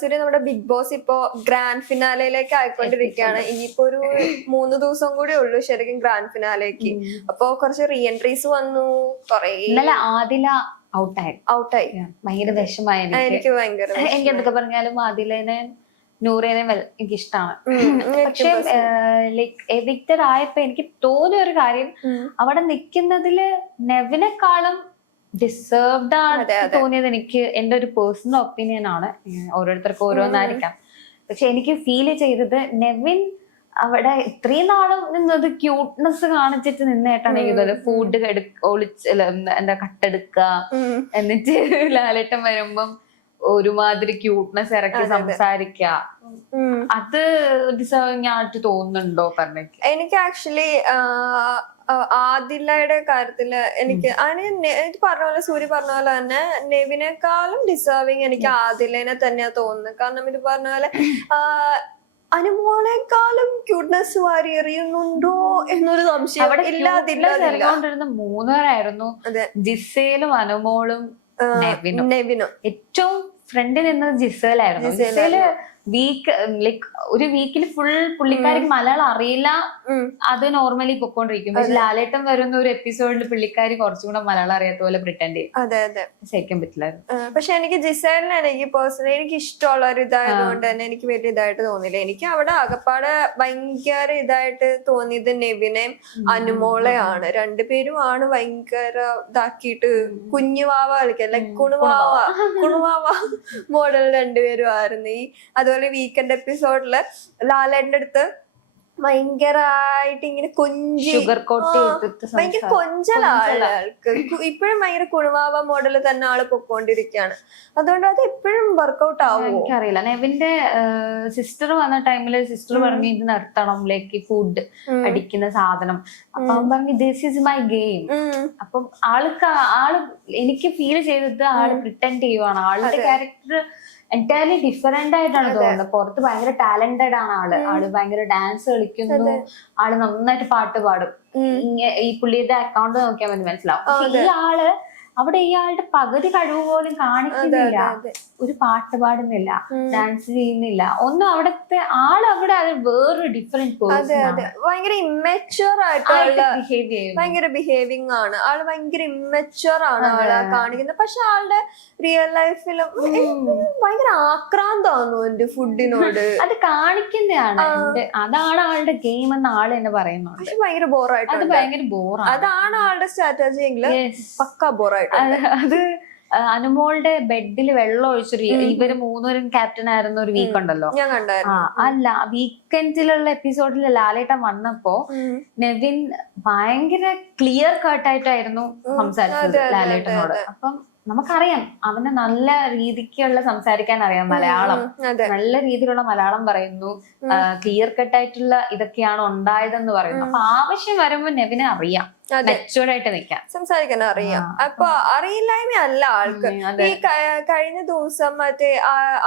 സൂര്യ നമ്മുടെ big boss ഇപ്പോ grand ഫിനാലയിലേക്ക് ആയിക്കൊണ്ടിരിക്കുകയാണ്. ഇനിയിപ്പോ ഒരു 3 ദിവസം കൂടി ഉള്ളൂ ശരിക്കും ഗ്രാൻഡ് ഫിനാലേക്ക്. അപ്പൊ കുറച്ച് റീ എൻട്രീസ് വന്നു. ഇന്നലെ ആദില ഔട്ടായി. ഭയങ്കര വിഷമായ എനിക്ക് ഭയങ്കര എനിക്ക് എന്തൊക്കെ പറഞ്ഞാലും ആദിലേനെ നൂറേനെ എനിക്ക് ഇഷ്ടമാണ്. പക്ഷെ ലൈക്ക് എവിക്റ്റഡ് ആയപ്പോ എനിക്ക് തോന്നിയ ഒരു കാര്യം, അവിടെ നിക്കുന്നതില് നെവിനെക്കാളും ഡിസേർവ്ഡ് ആണ് തോന്നിയത്. എനിക്ക് എന്റെ ഒരു പേഴ്സണൽ ഒപ്പീനിയൻ ആണ്, ഓരോരുത്തർക്കും ഓരോന്നായിരിക്കാം. പക്ഷെ എനിക്ക് ഫീൽ ചെയ്തത് നെവിൻ അവിടെ ഇത്രയും നാളും നിന്നത് ക്യൂട്ട്നെസ് കാണിച്ചിട്ട് നിന്നേട്ടാണ് ചെയ്തത്. ഫുഡ് എന്താ കട്ടെടുക്കുക, എന്നിട്ട് ലാലേട്ടൻ വരുമ്പം ഒരുമാതിരി ക്യൂട്ട്നെസ് ഇറക്കി സംസാരിക്കുക. അത് ഡിസേർവിംഗ് ആയിട്ട് തോന്നുന്നുണ്ടോ പറഞ്ഞേക്ക്? എനിക്ക് ആക്ച്വലി ആദിലയുടെ കാര്യത്തില് എനിക്ക് ഇത് പറഞ്ഞ പോലെ സൂര്യ പറഞ്ഞ പോലെ തന്നെ നെവിനേക്കാളും ഡിസേർവിങ് എനിക്ക് ആദിലേനെ തന്നെയാ തോന്നുന്നത്. കാരണം ഇത് പറഞ്ഞ പോലെ അനുമോളെക്കാളും ക്യൂട്ട്നെസ് വാരി എറിയുന്നുണ്ടോ എന്നൊരു സംശയം ഇല്ലാതിരുന്ന 3 പേരായിരുന്നു. ജിസേലും അനുമോളും നെവിനും. ഏറ്റവും ഫ്രണ്ടിൽ നിന്നത് ജിസേലായിരുന്നു. ജിസേല് ഒരു വീക്കിൽ ഫുൾ പുള്ളിക്കാരിക്ക് മലയാളം അറിയില്ല, അത് നോർമലി പൊക്കോണ്ടിരിക്കും. പക്ഷെ ലാലേട്ടൻ വരുന്ന ഒരു എപ്പിസോഡിൽ പുള്ളിക്കാരി കുറച്ചുകൂടെ മലയാളം അറിയാത്ത പോലെ പ്രിറ്റൻഡ് ചെയ്യും. ശരിക്കും പറ്റില്ലായിരുന്നു. പക്ഷെ എനിക്ക് ജിസേലിനെ എനിക്ക് പേഴ്സണലി എനിക്ക് ഇഷ്ടമുള്ള ഒരു ഇതായതുകൊണ്ട് തന്നെ എനിക്ക് വലിയ ഇതായിട്ട് തോന്നില്ല. എനിക്ക് അവിടെ ആകപ്പാടെ ഭയങ്കര ഇതായിട്ട് തോന്നിയത് നെവിനെയും അനുമോളെയാണ്. രണ്ടുപേരും ആണ് ഭയങ്കര ഇതാക്കിയിട്ട് കുഞ്ഞുവാവ കളിക്കുക, ലൈക് കുണുവാവ മോഡൽ രണ്ടുപേരും ആയിരുന്നു. അതുപോലെ വീക്കെൻഡ് എപ്പിസോഡില് ലാലേട്ടന്റെ അടുത്ത് ഭയങ്കരമായിട്ട് ഇങ്ങനെ ഭയങ്കര കൊഞ്ചലാൾക്ക് ഇപ്പോഴും ഭയങ്കര കുണുവാവ മോഡല് തന്നെ ആള് പൊക്കോണ്ടിരിക്കുകയാണ്. അതുകൊണ്ട് അത് എപ്പോഴും വർക്ക്ഔട്ട് ആവുമോ എനിക്കറിയില്ല. നെവിന്റെ സിസ്റ്റർ വന്ന ടൈമില് സിസ്റ്റർ പറഞ്ഞു ഇത് നിർത്തണം, ലൈക്ക് ഫുഡ് അടിക്കുന്ന സാധനം. അപ്പൊ അവൻ പറഞ്ഞു ദിസ് ഈസ് മൈ ഗെയിം. അപ്പം ആള് എനിക്ക് ഫീൽ ചെയ്തത് ആള് പ്രിറ്റൻഡ് ചെയ്യുവാണ്. ആളുടെ ക്യാരക്ടർ എൻറ്റയർലി ഡിഫറെന്റ് ആയിട്ടാണ് തോന്നുന്നത്. പുറത്ത് ഭയങ്കര ടാലന്റഡ് ആണ് ആള് ഭയങ്കര ഡാൻസ് കളിക്കുന്നു, ആള് നന്നായിട്ട് പാട്ട് പാടും. ഈ പുള്ളിയുടെ അക്കൗണ്ട് നോക്കിയാൽ മതി മനസ്സിലാവും. പക്ഷെ ഈ ആള് അവിടെ ഇയാളുടെ പകുതി കഴിവ് പോലും കാണിക്കുന്നില്ല. ഒരു പാട്ട് പാടുന്നില്ല, ഡാൻസ് ചെയ്യുന്നില്ല, ഒന്നും. അവിടത്തെ ആളവിടെ അത് വേറൊരു ഡിഫറെന്റ് ഭയങ്കര ഇമ്മച്വർ ആയിട്ടുള്ള ഭയങ്കര ബിഹേവിങ് ആണ് ആള്. ഭയങ്കര ഇമ്മച്വർ ആണ് ആള് കാണിക്കുന്നത്. പക്ഷെ ആളുടെ റിയൽ ലൈഫിലും ഭയങ്കര ആക്രാന്തമാണോ എന്റെ ഫുഡിനോട്. അത് കാണിക്കുന്നതാണ്, അതാണ് ആളുടെ ഗെയിം എന്ന് ആള് തന്നെ പറയുന്നുണ്ട്. പക്ഷെ ഭയങ്കര ബോറായിട്ട്, അത് ഭയങ്കര ബോറാണ്. അതാണ് ആളുടെ സ്ട്രാറ്റജി എങ്കിൽ പക്ക ബോറായിട്ട്. അത് അനുമോളുടെ ബെഡിൽ വെള്ളം ഒഴിച്ചൊരു, ഇവര് 3 പേരും ക്യാപ്റ്റൻ ആയിരുന്ന ഒരു വീക്ക് ഉണ്ടല്ലോ. അല്ല, വീക്കെൻഡിലുള്ള എപ്പിസോഡിൽ ലാലേട്ടൻ വന്നപ്പോ നെവിൻ ഭയങ്കര ക്ലിയർ കട്ടായിട്ടായിരുന്നു സംസാരിച്ചത് ലാലേട്ടനോട്. അപ്പം നമുക്കറിയാം അവന് നല്ല രീതിക്കുള്ള സംസാരിക്കാൻ അറിയാം, മലയാളം നല്ല രീതിയിലുള്ള മലയാളം പറയുന്നു, ക്ലിയർ കട്ടായിട്ടുള്ള ഇതൊക്കെയാണ് ഉണ്ടായതെന്ന് പറയുന്നു. അപ്പൊ ആവശ്യം വരുമ്പോ നെവിനെ അറിയാം മെച്ചൂർഡായിട്ട് നിൽക്കാം, സംസാരിക്കാൻ അറിയാം. അപ്പൊ അറിയില്ലായ്മ അല്ല ആൾക്ക്. ഈ കഴിഞ്ഞ ദിവസം മറ്റേ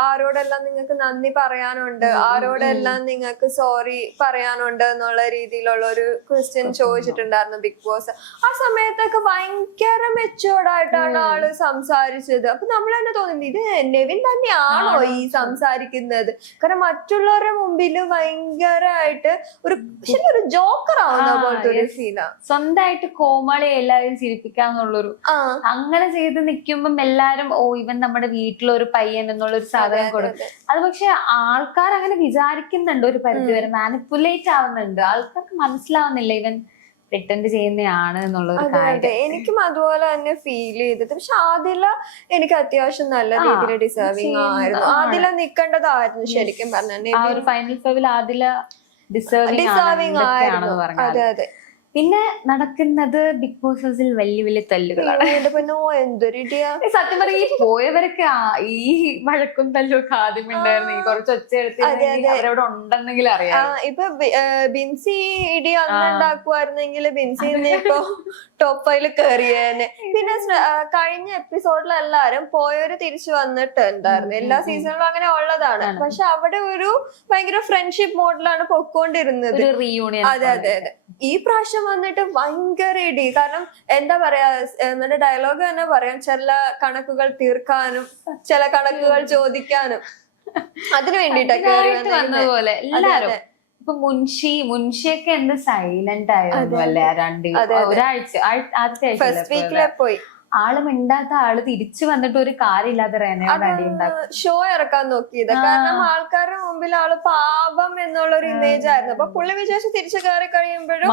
ആരോടെല്ലാം നിങ്ങൾക്ക് നന്ദി പറയാനുണ്ട്, ആരോടെല്ലാം നിങ്ങൾക്ക് സോറി പറയാനുണ്ട് എന്നുള്ള രീതിയിലുള്ള ഒരു ക്വസ്റ്റ്യൻ ചോദിച്ചിട്ടുണ്ടായിരുന്നു ബിഗ് ബോസ്. ആ സമയത്തൊക്കെ ഭയങ്കര മെച്ചൂർഡായിട്ടാണ് ആള് സംസാരിച്ചത്. അപ്പൊ നമ്മൾ തന്നെ തോന്നുന്നത് ഇത് നെവിൻ തന്നെയാണോ ഈ സംസാരിക്കുന്നത്? കാരണം മറ്റുള്ളവരുടെ മുമ്പില് ഭയങ്കരമായിട്ട് ഒരു ജോക്കർ ആവുന്ന പോലത്തെ ഒരു ഫീലാണ്. സ്വന്തമായിട്ട് കോമളി എല്ലാവരും ചിരിപ്പിക്കാന്നുള്ളൊരു, അങ്ങനെ ചെയ്ത് നിൽക്കുമ്പം എല്ലാരും ഇവൻ നമ്മുടെ വീട്ടിലൊരു പയ്യൻ എന്നുള്ളൊരു സാധനം കൊടുക്കും. അത് പക്ഷെ ആൾക്കാർ അങ്ങനെ വിചാരിക്കുന്നുണ്ട്, ഒരു പരിധി വരെ മാനിപ്പുലേറ്റ് ആവുന്നുണ്ട്. ആൾക്കാർക്ക് മനസ്സിലാവുന്നില്ല ഇവൻ പ്രിറ്റൻഡ് ചെയ്യുന്നതാണ് എന്നുള്ളൊരു കാര്യം. എനിക്കും അതുപോലെ തന്നെ ഫീൽ ചെയ്തത്. പക്ഷെ ആദില എനിക്ക് അത്യാവശ്യം നല്ല രീതിയിൽ ഡിസേർവിംഗ് ആയിരുന്നു. ആദില നിൽക്കേണ്ടതായിരുന്നു ശരിക്കും പറഞ്ഞാൽ. ആ ഒരു ഫൈനൽ ഫൈവിൽ ആദില ഡിസേർവിംഗ് ആയിരുന്നു. അതെ അതെ. പിന്നെ നടക്കുന്നത് ബിഗ് ബോസ് ഹൗസിൽ വലിയ വലിയ തല്ലുകളാണ്. സത്യം പറയും, ഈ പോയവരൊക്കെ ഈ വഴക്കും തല്ലും ഒക്കെ ആദ്യം ഉണ്ടായിരുന്നു. ഈ കുറച്ച് ഒച്ചയെടുത്ത് അവരവിടെ ഉണ്ടെന്നെങ്കിലും അറിയാം. ഇപ്പൊ ബിൻസി ഇടി അന്നുണ്ടാക്കുമായിരുന്നെങ്കിൽ ബിൻസി ഇപ്പൊ ടോപ്പ് 5 കയറിയേനെ. പിന്നെ കഴിഞ്ഞ എപ്പിസോഡിൽ എല്ലാരും പോയവര് തിരിച്ചു വന്നിട്ടുണ്ടായിരുന്നു. എല്ലാ സീസണിലും അങ്ങനെ ഉള്ളതാണ്. പക്ഷെ അവിടെ ഒരു ഭയങ്കര ഫ്രണ്ട്ഷിപ്പ് മോഡലാണ് പൊക്കോണ്ടിരുന്നത്. അതെ അതെ അതെ. ഈ പ്രാവശ്യം വന്നിട്ട് ഭയങ്കര ഇടി. കാരണം എന്താ പറയാ, എന്നിട്ട് ഡയലോഗ് തന്നെ പറയാം, ചില കണക്കുകൾ തീർക്കാനും ചില കണക്കുകൾ ചോദിക്കാനും അതിനു വേണ്ടിട്ടാ അതിനായിട്ട് വന്നതുപോലെ എല്ലാരും. ഇപ്പൊ മുൻഷിയൊക്കെ എന്ത് സൈലന്റ് ആയിരുന്നു അല്ലെ? ഒരാഴ്ച ആദ്യത്തെ ഫസ്റ്റ് വീക്കിലെ പോയി. ആള് മിണ്ടാത്ത ആള് തിരിച്ചു വന്നിട്ട് ഒരു കാര്യമില്ലാതെ റേനയോട് അടിയുണ്ടാക്കും. ഷോ ഇറക്കാൻ നോക്കിയത്, കാരണം ആൾക്കാരുടെ മുമ്പിൽ ആള് പാവം എന്നുള്ള ഒരു ഇമേജ് ആയിരുന്നു. അപ്പൊ പുള്ളി വിചാരിച്ച് തിരിച്ചു കയറി കഴിയുമ്പോഴും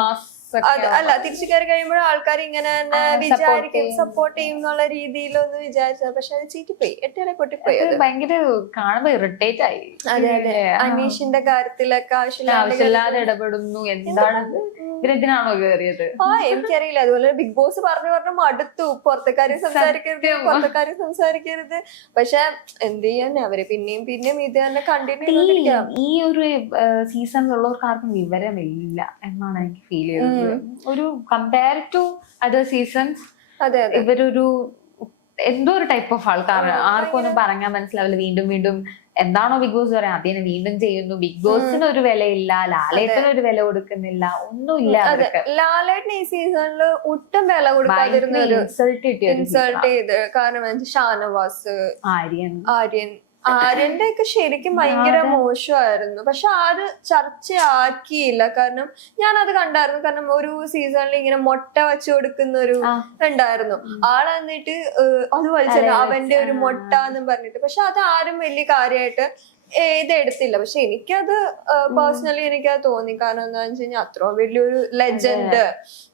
അല്ല തിരിച്ചു കയറി കഴിയുമ്പോഴും ആൾക്കാർ ഇങ്ങനെ തന്നെ വിചാരിക്കും, സപ്പോർട്ട് ചെയ്യും എന്നുള്ള രീതിയിലൊന്ന് വിചാരിച്ചത്. പക്ഷെ അത് ചീറ്റിപ്പോയി, എട്ടേടെ പൊട്ടിപ്പോയി. ഭയങ്കര കാണുമ്പോ ഇറിറ്റേറ്റ് ആയി. അതെ അതെ, അനീഷിന്റെ കാര്യത്തിലൊക്കെ ആവശ്യമില്ലാതെ ഇടപെടുന്നു. എന്താണത്? ഇതിനാണോ കയറിയത്? എനിക്കറിയില്ല. അതുപോലെ ബിഗ് ബോസ് പറഞ്ഞു മടുത്തു, പുറത്തേക്കാരും സംസാരിക്കരുത്. പക്ഷെ എന്ത് ചെയ്യാൻ, അവര് പിന്നെയും ഇത് തന്നെ കണ്ടിന്യൂ ചെയ്തോണ്ടിരിക്കാം. ഈ ഒരു സീസണിലുള്ളവർക്ക് ആർക്കും വിവരമില്ല എന്നാണ് എനിക്ക് ഫീൽ ചെയ്തത്. ഒരു കമ്പയർ ടു അതർ സീസൺസ് ഇവരൊരു എന്തോ ഒരു ടൈപ്പ് ഓഫ് ആൾക്കാർ. ആർക്കും ഒന്നും പറഞ്ഞാൽ മനസ്സിലാവില്ല. വീണ്ടും എന്താണോ ബിഗ് ബോസ് പറയാം അതിനെ വീണ്ടും ചെയ്യുന്നു. ബിഗ് ബോസിന് ഒരു വിലയില്ല, ലാലേട്ടന് ഒരു വില കൊടുക്കുന്നില്ല, ഒന്നുമില്ല. ലാലേട്ടന് ഈ സീസണിൽ ഒട്ടും വില കൊടുക്കാതിരുന്ന ഇൻസൾട്ട് ചെയ്ത്. കാരണം ഷാനവാസ്, ആര്യന്റെ ഒക്കെ ശരിക്കും ഭയങ്കര മോശമായിരുന്നു. പക്ഷെ അത് ചർച്ചയാക്കിയില്ല. കാരണം ഞാനത് കണ്ടായിരുന്നു. കാരണം ഒരു സീസണിൽ ഇങ്ങനെ മുട്ട വെച്ചു കൊടുക്കുന്ന ഒരു ഉണ്ടായിരുന്നു. ആള് എന്നിട്ട് അത് വലിച്ചത് അവന്റെ ഒരു മുട്ട എന്നും പറഞ്ഞിട്ട്. പക്ഷെ അത് ആരും വലിയ കാര്യമായിട്ട് ഇതെടുത്തില്ല. പക്ഷെ എനിക്കത് പേഴ്സണലി എനിക്കത് തോന്നി. കാരണം എന്താന്ന് വെച്ച് കഴിഞ്ഞാൽ അത്രയും വലിയൊരു ലെജൻഡ്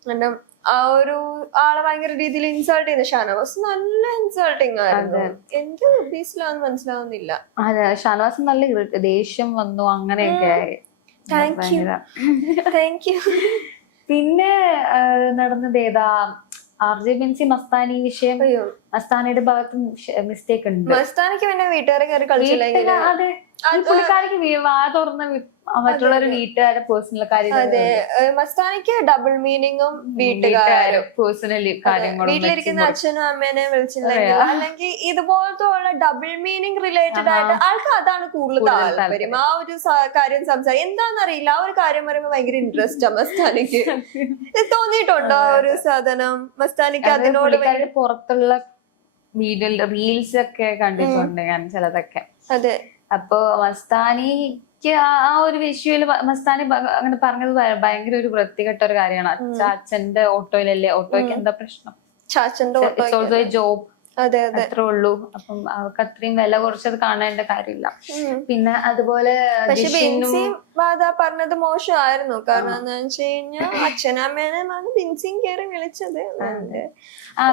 കാരണം ആ ഒരു ആളെ ഭയങ്കര രീതിയിൽ ഇൻസൾട്ട് ചെയ്യുന്ന ഷാനവാസ് നല്ല ഇൻസൾട്ടിങ് ആയിരുന്നു. എന്ത് ഉദ്ദേശിച്ചില്ലാന്ന് മനസ്സിലാവുന്നില്ല. അതെ, ഷാനവാസ് നല്ല ദേഷ്യം വന്നു, അങ്ങനെയൊക്കെ ആയി. Thank you. പിന്നെ നടന്നത് ഏതാ? RJ ബെൻസി മസ്താനി വിഷയം. മസ്താനിയുടെ ഭാഗത്തും മിസ്റ്റേക്ക് ഉണ്ട്. മസ്താനിക്ക് പിന്നെ വീട്ടുകാരെ കയറി കളിച്ചില്ല. അതെ, പുള്ളിക്കാരിക്ക് വാ തുറന്ന മറ്റുള്ളവരുടെ വീട്ടുകാരെ പേഴ്സണൽ കാര്യം. അതെ, മസ്താനിക്ക് ഡബിൾ മീനിങ്ങും വീട്ടുകാരും പേഴ്സണലി കാര്യങ്ങളും. വീട്ടിലിരിക്കുന്ന അച്ഛനും അമ്മേനെ വിളിച്ചില്ലെങ്കിൽ അല്ലെങ്കിൽ ഇതുപോലത്തെ ഉള്ള ഡബിൾ മീനിങ് റിലേറ്റഡ് ആയിട്ട് ആൾക്ക് അതാണ് കൂടുതൽ താല്പര്യം. ആ ഒരു കാര്യം സംസാരിക്കും. എന്താണെന്നറിയില്ല, ആ ഒരു കാര്യം പറയുമ്പോ ഭയങ്കര ഇൻട്രസ്റ്റ് മസ്താനിക്ക്. തോന്നിയിട്ടുണ്ടോ ആ ഒരു സാധനം മസ്താനിക്ക് അതിനോട്? പുറത്തുള്ള വീഡിയോ റീൽസ് ഒക്കെ കണ്ടിട്ടുണ്ട് ഞാൻ ചിലതൊക്കെ. അതെ, അപ്പൊ മസ്താനിക്ക് ആ ഒരു വിഷയത്തില് മസ്താനി അങ്ങനെ പറഞ്ഞത് ഭയങ്കര ഒരു വൃത്തികെട്ട ഒരു കാര്യമാണ്. അച്ഛന്റെ ഓട്ടോയിലല്ലേ, ഓട്ടോയ്ക്ക് എന്താ പ്രശ്നം? ചാച്ചന്റെ ജോബ് അത്രേ ഉള്ളൂ. അപ്പം അവർക്ക് അത്രയും വില കുറച്ചത് കാണേണ്ട കാര്യമില്ല. പിന്നെ അതുപോലെ പറഞ്ഞത് മോശമായിരുന്നു. കാരണം എന്താ വെച്ച് കഴിഞ്ഞാൽ അച്ഛനമ്മേനെയാണ് ബിൻസിയും കയറി വിളിച്ചത്.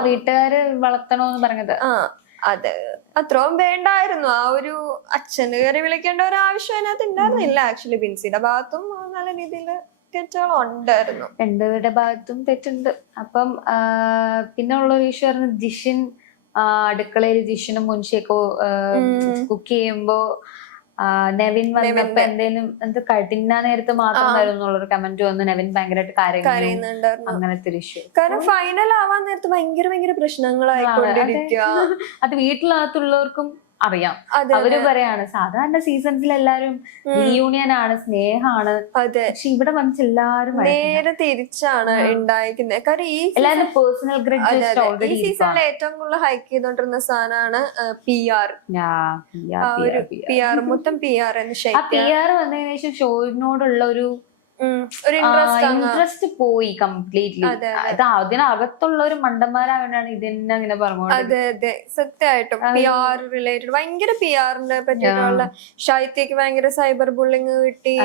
വീട്ടുകാര് വളർത്തണോന്ന് പറഞ്ഞത് അത് അത്രയും വേണ്ടായിരുന്നു. ആ ഒരു അച്ഛന് കയറി വിളിക്കേണ്ട ഒരു ആവശ്യം അതിനകത്ത് ഉണ്ടായിരുന്നില്ല. ആക്ച്വലി ബിൻസിയുടെ ഭാഗത്തും നല്ല രീതിയിൽ തെറ്റുകളുണ്ടായിരുന്നു. രണ്ടുപേരുടെ ഭാഗത്തും തെറ്റുണ്ട്. അപ്പം പിന്നെ ഉള്ള ഒരു ഇഷ്യൂ ആയിരുന്നു ജിഷിൻ. അടുക്കളയിൽ ജിഷിനും മുൻഷിയൊക്കെ കുക്ക് ചെയ്യുമ്പോ നെവിൻ വന്നപ്പോ എന്തേലും തിന്നാൻ നേരത്ത് മാത്രം വരും എന്നുള്ളൊരു കമന്റ് വന്ന് നെവിൻ ഭയങ്കരമായിട്ട് കരയുന്നുണ്ടായിരുന്നു. അങ്ങനത്തെ ഒരു ഇഷ്യൂ. കാരണം ഫൈനൽ ആവാൻ നേരത്ത് ഭയങ്കര പ്രശ്നങ്ങളായിക്കൊണ്ടിരിക്കുക. അത് വീട്ടിനകത്തുള്ളവർക്കും അറിയാം. അവര് പറയാണ് സാധാരണ സീസൺസിൽ എല്ലാരും റീയൂണിയൻ ആണ്, സ്നേഹമാണ്. പക്ഷെ ഇവിടെ വന്നിട്ട് എല്ലാരും നേരെ തിരിച്ചാണ് ഉണ്ടായിരിക്കുന്നത്. കാരണം എല്ലാരും പേഴ്സണൽ ഗ്രഡ്ജസ്. ഈ സീസണിൽ ഏറ്റവും കൂടുതൽ ഹൈക്ക് ചെയ്തോണ്ടിരുന്ന സാധനമാണ് PR. മൊത്തം PR വന്നതിന് ശേഷം ഷോയിനോടുള്ള ഒരു ഇൻട്രസ്റ്റ് പോയി കംപ്ലീറ്റ്ലി. അത് അതിനകത്തുള്ള ഒരു മണ്ടന്മാരാണ് ഇതിനെ അങ്ങനെ പറഞ്ഞോണ്ട്. അതെ അതെ, സത്യമായിട്ടും PR റിലേറ്റഡ് ഭയങ്കര PR-നെ പറ്റിയിട്ടുള്ള ശൈത്യക്ക് ഭയങ്കര സൈബർ ബുള്ളിങ് കിട്ടി.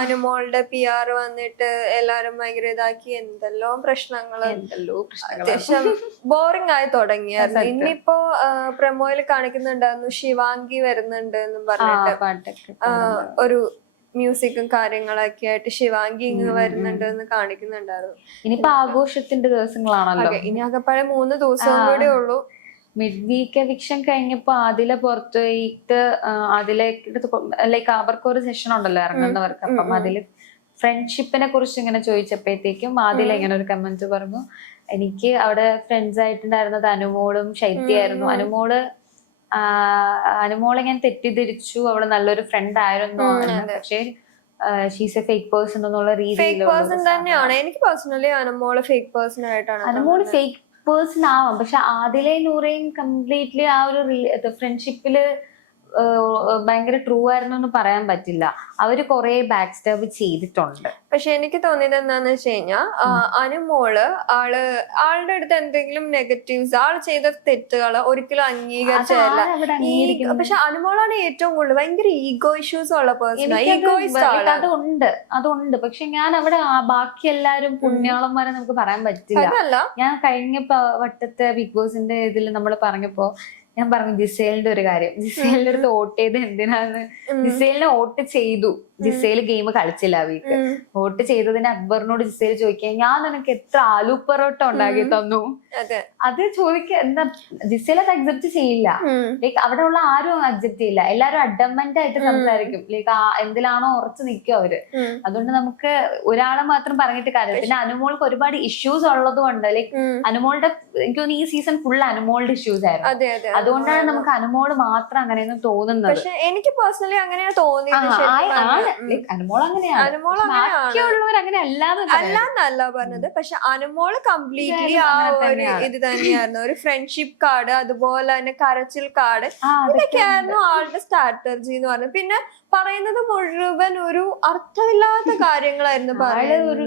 അനുമോളുടെ PR വന്നിട്ട് എല്ലാരും ഭയങ്കര ഇതാക്കി. എന്തെല്ലോ പ്രശ്നങ്ങള്, അത്യാവശ്യം ബോറിംഗ് ആയി തുടങ്ങിയായിരുന്നു. ഇന്നിപ്പോ പ്രമോയിൽ കാണിക്കുന്നുണ്ടായിരുന്നു ശിവാംഗി വരുന്നുണ്ട് എന്നും പറഞ്ഞിട്ട് ഒരു മ്യൂസിക്കും കാര്യങ്ങളൊക്കെ ആയിട്ട് ശിവാംഗി ഇങ്ങ് വരുന്നുണ്ട് എന്ന് കാണിക്കുന്നുണ്ടായിരുന്നു. ഇനിയിപ്പോ ആഘോഷത്തിന്റെ ദിവസങ്ങളാണല്ലോ. ഇനി ആകെപ്പാടെ 3 ദിവസവും കൂടെ ഉള്ളൂ. മിഡ് വീക്ക് എവിക്ഷൻ കഴിഞ്ഞപ്പോ അതിലെ പുറത്തുപോയിട്ട് ലൈക്ക് അവർക്കൊരു സെഷൻ ഉണ്ടല്ലോ ഇറങ്ങുന്നവർക്ക്. അപ്പം അതില് ഫ്രണ്ട്ഷിപ്പിനെ കുറിച്ച് ഇങ്ങനെ ചോദിച്ചപ്പോഴത്തേക്കും ആദില ഇങ്ങനെ ഒരു കമന്റ് പറഞ്ഞു, എനിക്ക് അവിടെ ഫ്രണ്ട്സ് ആയിട്ടുണ്ടായിരുന്നത് അനുമോളും ശൈത്യായിരുന്നു. അനുമോളെ ഞാൻ തെറ്റിദ്ധരിച്ചു, അവള് നല്ലൊരു ഫ്രണ്ട് ആയിരുന്നു. പക്ഷേ ഷീസ് എ ഫേക്ക് പേഴ്സൺ എന്നുള്ള രീതിയിൽ തന്നെയാണ്. എനിക്ക് പേഴ്സണലി അനുമോള് ഫേക്ക് പേഴ്സൺ ആയിട്ടാണ്. അനുമോള് ഫേക്ക് പേഴ്സൺ ആവാം, പക്ഷെ ആദിലയും നൂറയും കംപ്ലീറ്റ്ലി ആ ഒരു ഫ്രണ്ട്ഷിപ്പില് ഭയങ്കര ട്രൂ ആയിരുന്നു എന്ന് പറയാൻ പറ്റില്ല. അവര് കുറെ ബാക്ക് സ്റ്റാബ് ചെയ്തിട്ടുണ്ട്. പക്ഷെ എനിക്ക് തോന്നിയത് എന്താന്ന് വെച്ച് കഴിഞ്ഞാൽ അനുമോള് ആളുടെ അടുത്ത് എന്തെങ്കിലും നെഗറ്റീവ്സ്, ആൾ ചെയ്ത തെറ്റുകൾ ഒരിക്കലും അംഗീകരിച്ചല്ല. പക്ഷെ അനുമോളാണ് ഏറ്റവും കൂടുതൽ ഭയങ്കര ഈഗോ ഇഷ്യൂസ് ഉള്ള പേഴ്സൺ. അതുണ്ട്. പക്ഷെ ഞാൻ അവിടെ ബാക്കി എല്ലാരും പുണ്യാളന്മാരെ നമുക്ക് പറയാൻ പറ്റില്ല. ഞാൻ കഴിഞ്ഞ വട്ടത്തെ ബിഗ് ബോസിന്റെ ഇതിൽ നമ്മൾ പറഞ്ഞപ്പോ ഞാൻ പറഞ്ഞു ജിസേലിന്റെ ഒരു കാര്യം. ജിസേലിന്റെ അടുത്ത് വോട്ട് ചെയ്ത് എന്തിനാന്ന്, ജിസേലിനെ വോട്ട് ചെയ്തു, ജിസേൽ ഗെയിം കളിച്ചില്ല വീക്ക്. വോട്ട് ചെയ്തതിന് അക്ബറിനോട് ജിസേൽ ചോദിക്കുക, ഞാൻ നിനക്ക് എത്ര ആലു പൊറോട്ട ഉണ്ടാക്കി തന്നു. അത് ചോദിക്കുക എന്താ, ജിസേൽ അത് അക്സെപ്റ്റ് ചെയ്യില്ല. ലൈക്ക് അവിടെ ഉള്ള ആരും അക്സെപ്റ്റ് ചെയ്യില്ല. എല്ലാരും അഡമന്റ് ആയിട്ട് സംസാരിക്കും. ലൈക്ക് എന്തിലാണോ ഉറച്ചു നിൽക്കും അവര്. അതുകൊണ്ട് നമുക്ക് ഒരാളെ മാത്രം പറഞ്ഞിട്ട് കാര്യമില്ല. പിന്നെ അനുമോൾക്ക് ഒരുപാട് ഇഷ്യൂസ് ഉള്ളത് കൊണ്ട്, ലൈക്ക് അനുമോളുടെ എനിക്ക് തോന്നുന്നു ഈ സീസൺ ഫുൾ അനുമോളുടെ ഇഷ്യൂസ് ആയിരുന്നു. അതുകൊണ്ടാണ് നമുക്ക് അനുമോള് മാത്രം അങ്ങനെയൊന്നും തോന്നുന്നത്. പക്ഷെ എനിക്ക് പേഴ്സണലി അങ്ങനെയാണ് തോന്നിയത്. അനുമോൾ അങ്ങനെയാണ്, ബാക്കിയുള്ളവർ അങ്ങനെ അല്ലാന്നല്ല പറഞ്ഞത്. പക്ഷെ അനുമോള് കംപ്ലീറ്റ്ലി ആ ഒരു ഇത് തന്നെയായിരുന്നു. ഒരു ഫ്രണ്ട്ഷിപ്പ് കാർഡ്, അതുപോലെ തന്നെ കരച്ചിൽ കാർഡ്, ഇതൊക്കെയായിരുന്നു ആളുടെ സ്ട്രാറ്റജി എന്ന് പറഞ്ഞത്. പിന്നെ പറയുന്നത് മുഴുവൻ ഒരു അർത്ഥമില്ലാത്ത കാര്യങ്ങളായിരുന്നു പറയുന്നത്.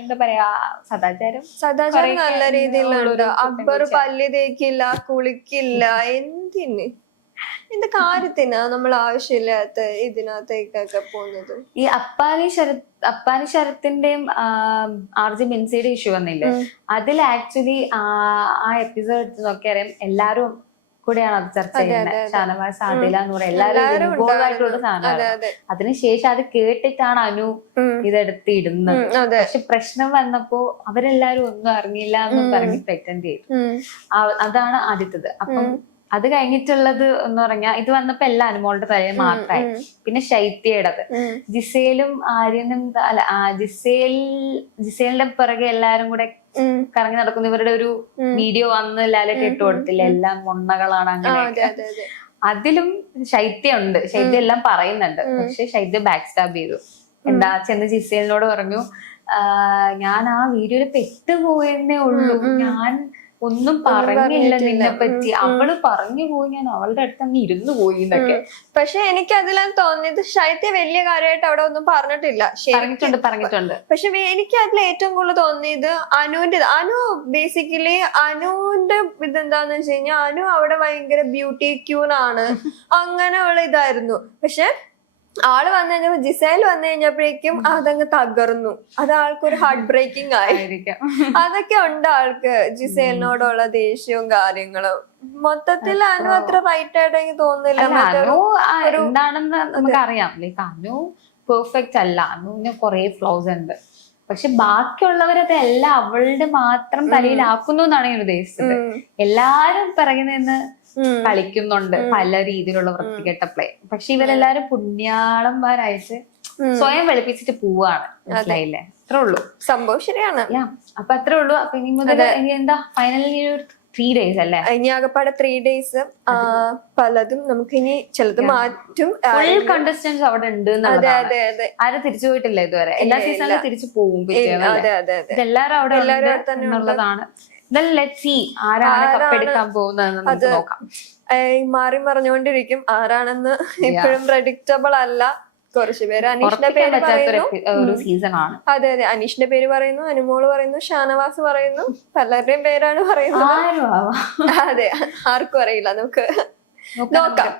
എന്താ പറയാ, സദാചാരം നല്ല രീതിയിലുണ്ട്. അക്ബർ പല്ല് തേക്കില്ല, കുളിക്കില്ല, എന്തിന്, എന്ത് കാര്യത്തിനാ നമ്മൾ ആവശ്യമില്ലാത്ത ഇതിനകത്തേക്കൊക്കെ പോകുന്നത്? ഈ അപ്പാനി ശരത്തിന്റെയും ആർജി ബിൻസിയുടെ ഇഷ്യൂ വന്നില്ലേ, അതിൽ ആക്ച്വലി ആ എപ്പിസോഡ് എടുത്ത് നോക്കിയാലും എല്ലാരും കൂടെയാണ് അത് ചർച്ച ചെയ്യുന്നത്. ഷാനവാസ്, ആദില, നൂർ എല്ലാവരും ഇൻവോൾവ് ആയിട്ടുള്ള സാധനമാണ്. അതിനുശേഷം അത് കേട്ടിട്ടാണ് അനു ഇതെടുത്ത് ഇടുന്നത്. പക്ഷെ പ്രശ്നം വന്നപ്പോ അവരെല്ലാരും ഒന്നും അറിഞ്ഞില്ല എന്ന് പറഞ്ഞ് പ്രെറ്റൻഡ് ചെയ്തു. അതാണ് ആദ്യത്തത്. അപ്പം അത് കഴിഞ്ഞിട്ടുള്ളത് എന്ന് പറഞ്ഞാൽ ഇത് വന്നപ്പോ എല്ലാം അനുമോളുടെ തലയിൽ മാത്രമായി. പിന്നെ ശൈത്യയുടേത്, ജിസേലും ആര്യനും അല്ല, ജിസേലിന്റെ പിറകെ എല്ലാരും കൂടെ കറങ്ങി നടക്കുന്ന ഇവരുടെ ഒരു വീഡിയോ വന്ന് ലാലൊക്കെ ഇട്ട് കൊടുത്തില്ല, എല്ലാം മൊണ്ണകളാണ് അങ്ങനെയൊക്കെ. അതിലും ശൈത്യം ഉണ്ട്, ശൈത്യം എല്ലാം പറയുന്നുണ്ട്. പക്ഷെ ശൈത്യം ബാക്ക് സ്റ്റാബ് ചെയ്തു. എന്താ ചെന്ന് ജിസേലിനോട് പറഞ്ഞു, ഞാൻ ആ വീഡിയോയിൽ പെട്ടുപോയെന്നേ ഉള്ളൂ, ഞാൻ ഒന്നും പറഞ്ഞില്ല നിന്നെ പറ്റി, അവള് പറഞ്ഞു പോയി, ഞാൻ അവളുടെ അടുത്ത് അങ്ങ് ഇരുന്നു പോയി എന്നൊക്കെ. പക്ഷെ എനിക്ക് അതിലാണ് തോന്നിയത് ശൈത്യ വലിയ കാര്യമായിട്ട് അവിടെ ഒന്നും പറഞ്ഞിട്ടില്ല. പറഞ്ഞിട്ടുണ്ട്. പക്ഷെ എനിക്ക് അതിൽ ഏറ്റവും കൂടുതൽ തോന്നിയത് അനു ബേസിക്കലി അനുവിന്റെ ഇതെന്താന്ന് വെച്ച് കഴിഞ്ഞാൽ അനു അവിടെ ഭയങ്കര ബ്യൂട്ടി ക്യൂൺ ആണ്, അങ്ങനെയുള്ള ഇതായിരുന്നു. പക്ഷെ ആള് വന്നു കഴിഞ്ഞപ്പോ ജിസേൽ വന്നു കഴിഞ്ഞപ്പോഴേക്കും അതങ്ങ് തകർന്നു. അത് ആൾക്കൊരു ഹാർട്ട് ബ്രേക്കിംഗ് ആയിരിക്കാം. അതൊക്കെ ഉണ്ട് ആൾക്ക്, ജിസേലിനോടുള്ള ദേഷ്യവും കാര്യങ്ങളും. മൊത്തത്തിൽ അനു അത്ര റൈറ്റ് ആയിട്ട് എനിക്ക് തോന്നുന്നില്ല. എന്താണെന്ന് നമുക്കറിയാം, ലൈക്ക് അനു പെർഫെക്റ്റ് അല്ല, അനുവിന് കുറെ ഫ്ലോസ് ഉണ്ട്. പക്ഷെ ബാക്കിയുള്ളവരത് എല്ലാം അവളുടെ മാത്രം തലയിലാക്കുന്നു എന്നാണ് ഞാൻ ഉദ്ദേശിച്ചത്. എല്ലാരും പിറകെ നിന്ന് കളിക്കുന്നുണ്ട് പല രീതിയിലുള്ള വൃത്തികെട്ട പ്ലേ. പക്ഷെ ഇവരെല്ലാരും പുണ്യാളന്മാരായിട്ട് സ്വയം വെളുപ്പിച്ചിട്ട് പോവാണ്, മനസ്സിലായില്ലേ? അത്രേ ഉള്ളൂ സംഭവം. ശരിയാണ്. അപ്പൊ അത്രേ ഉള്ളൂ. അപ്പൊ ഇനി മുതൽ ഇനി എന്താ ഫൈനലി 3 days അല്ലേ? ഇനി ആകപ്പാടെ 3 days. പലതും നമുക്ക് ഇനി ചിലത് മാറ്റും. ഫുൾ കണ്ടസ്റ്റൻസ് അവിടെ ഉണ്ട്. ആരും തിരിച്ചു പോയിട്ടില്ല ഇതുവരെ. എല്ലാ സീസണിലും തിരിച്ചു പോകും. ഇതെല്ലാരും അവിടെ എന്നുള്ളതാണ്. ആരാണ് കപ്പെടുക്കാൻ പോകുന്നത് നോക്കാം. മാറി മറിഞ്ഞുകൊണ്ടിരിക്കും ആരാണെന്ന്. ഇപ്പോഴും പ്രഡിക്റ്റബിൾ അല്ല. കുറച്ചു പേര് അനീഷിന്റെ പേര് പറയുന്നു. അതെ, അനീഷിന്റെ പേര് പറയുന്നു, അനുമോള് പറയുന്നു, ഷാനവാസ് പറയുന്നു, പലരുടെയും പേരാണ് പറയുന്നത്. അതെ, ആർക്കും അറിയില്ല. നമുക്ക് നോക്കാം.